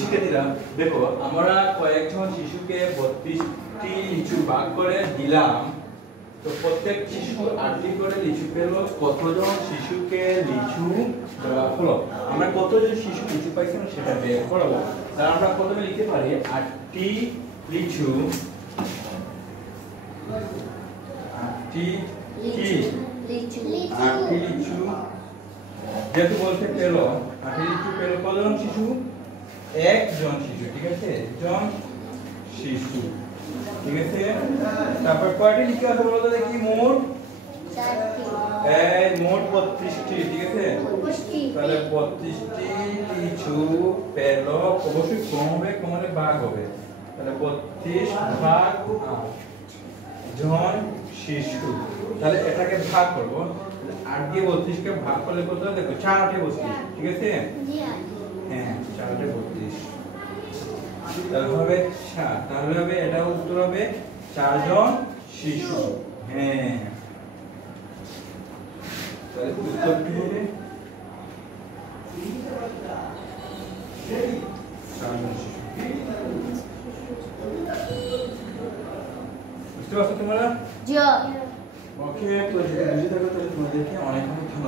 শিক্ষার্থীরা দেখো আমরা কয়েকজন শিশুকে 32টি লিচু ভাগ করে দিলাম, তো প্রত্যেক শিশু 8টি করে লিচু পেল। কতজন শিশুকে লিচু দেওয়া হলো, আমরা কতজন শিশু লিচু পাইছিলাম সেটা বের করব। তাহলে আমরা প্রথমে লিখতে পারি 8টি লিচু, 8টি লিচু যেহেতু বলতে পেল 8টি লিচু পেল কতজন শিশু, একজন শিশু, ঠিক আছে, একজন শিশু, ঠিক আছে। তারপর কয়টি লিচু আছে বলো তো দেখি, মোট মোট 32টি, ঠিক আছে। তাহলে 32টি লিচু পেল, অবশ্যই কম হবে, কমলে ভাগ হবে, তাহলে 32 ভাগ 8 জন শিশু। তাহলে এটাকে ভাগ করব, 8 দিয়ে 32 কে ভাগ করলে কত হবে দেখো, 4 8 32, ঠিক আছে। হ্যাঁ 4 8 32, তাহলে হবে 7, তাহলে হবে এটা উত্তর হবে 4 জন শিশু। হ্যাঁ তাহলে উত্তর কি হবে, 4 জন শিশু। বুঝতে পারছো তোমরা? জি। ওকে, তো যদি বুঝে থাকো তাহলে তোমাদেরকে অনেক অনেক ধন্যবাদ।